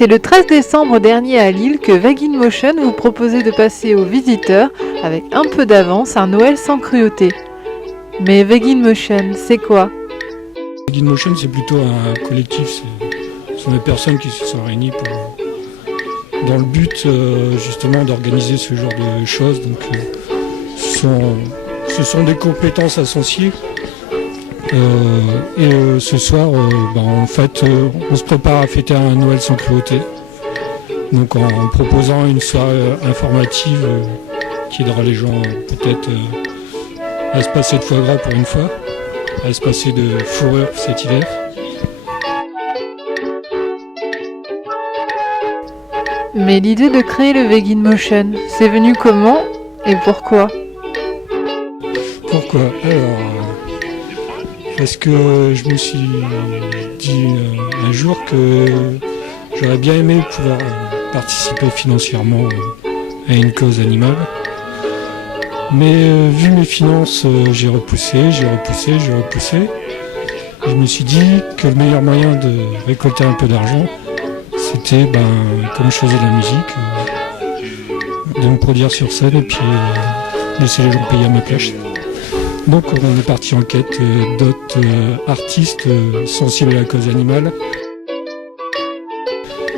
C'est le 13 décembre dernier à Lille que Vegan Motion vous proposait de passer aux visiteurs, avec un peu d'avance, un Noël sans cruauté. Mais Vegan Motion, c'est quoi ? Vegan Motion, c'est plutôt un collectif, ce sont des personnes qui se sont réunies dans le but justement d'organiser ce genre de choses. Donc, ce sont des compétences associées. Ce soir, en fait, on se prépare à fêter un Noël sans cruauté. Donc en proposant une soirée informative qui aidera les gens peut-être à se passer de foie gras pour une fois, à se passer de fourrure cet hiver. Mais l'idée de créer le Vegan Motion, c'est venu comment et pourquoi ? Pourquoi ? Alors, parce que je me suis dit un jour que j'aurais bien aimé pouvoir participer financièrement à une cause animale. Mais vu mes finances, j'ai repoussé. Je me suis dit que le meilleur moyen de récolter un peu d'argent, c'était, comme je faisais de la musique, de me produire sur scène et puis laisser les gens payer à ma place. Donc on est parti en quête d'autres artistes sensibles à la cause animale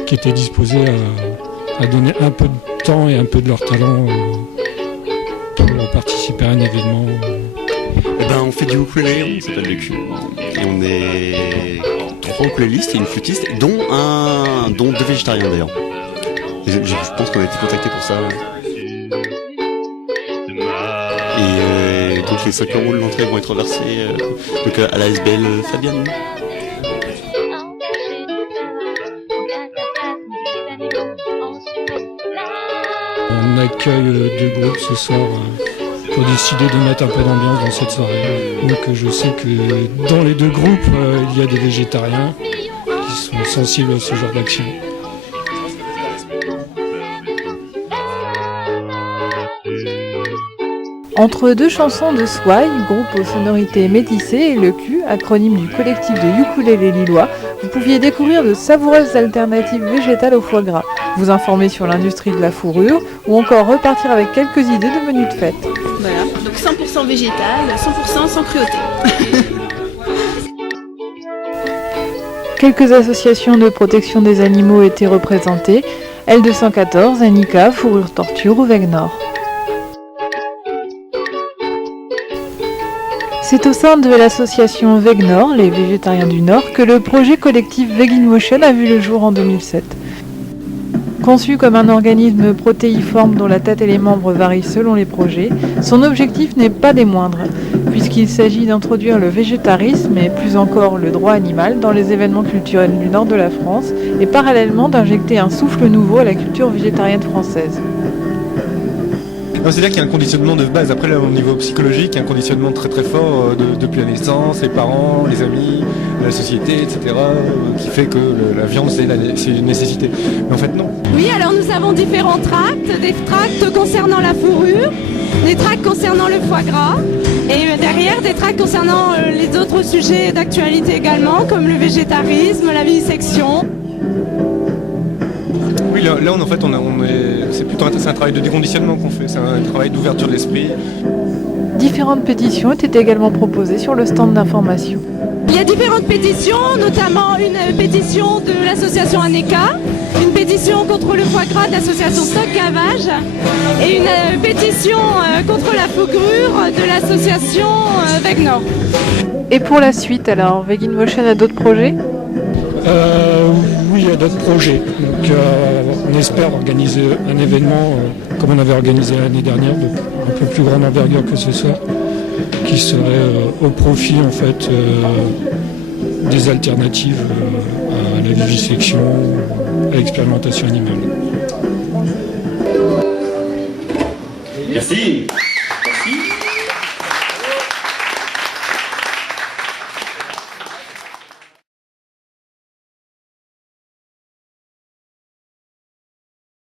qui étaient disposés à donner un peu de temps et un peu de leur talent pour participer à un événement. On fait du ukulélé, on s'appelle le Q. Et on est 3 ukulélistes et une flûtiste, dont 2 végétariens d'ailleurs. Je pense qu'on a été contactés pour ça. Et donc les 5 € de l'entrée vont être versés à la SBL Fabienne. On accueille 2 groupes ce soir pour décider de mettre un peu d'ambiance dans cette soirée. Donc je sais que dans les 2 groupes, il y a des végétariens qui sont sensibles à ce genre d'action. Entre 2 chansons de Swai, groupe aux sonorités métissées, et le Q, acronyme du collectif de ukulélés lillois, vous pouviez découvrir de savoureuses alternatives végétales au foie gras, vous informer sur l'industrie de la fourrure, ou encore repartir avec quelques idées de menus de fête. Voilà, donc 100% végétal, 100% sans cruauté. Quelques associations de protection des animaux étaient représentées, L214, Annika, Fourrure Torture ou Vegnor. C'est au sein de l'association Vegnor, les végétariens du Nord, que le projet collectif Vegan Motion a vu le jour en 2007. Conçu comme un organisme protéiforme dont la tête et les membres varient selon les projets, son objectif n'est pas des moindres, puisqu'il s'agit d'introduire le végétarisme et plus encore le droit animal dans les événements culturels du nord de la France et parallèlement d'injecter un souffle nouveau à la culture végétarienne française. C'est-à-dire qu'il y a un conditionnement de base. Après, là, au niveau psychologique, il y a un conditionnement très très fort depuis la naissance, les parents, les amis, la société, etc., qui fait que la viande, c'est une nécessité. Mais en fait, non. Oui, alors nous avons différents tracts, des tracts concernant la fourrure, des tracts concernant le foie gras, et derrière des tracts concernant les autres sujets d'actualité également, comme le végétarisme, la vivisection. Oui, là en fait, c'est un travail de déconditionnement qu'on fait, c'est un travail d'ouverture de l'esprit. Différentes pétitions étaient également proposées sur le stand d'information. Il y a différentes pétitions, notamment une pétition de l'association Aneka, une pétition contre le foie gras de l'association Stock Gavage et une pétition contre la fourrure de l'association Vegnor. Et pour la suite, alors, Vegan Motion a d'autres projets ? Oui, il y a d'autres projets. Donc, on espère organiser un événement comme on avait organisé l'année dernière, de un peu plus grande envergure que ce soir, qui serait au profit en fait des alternatives à la vivisection, à l'expérimentation animale. Merci.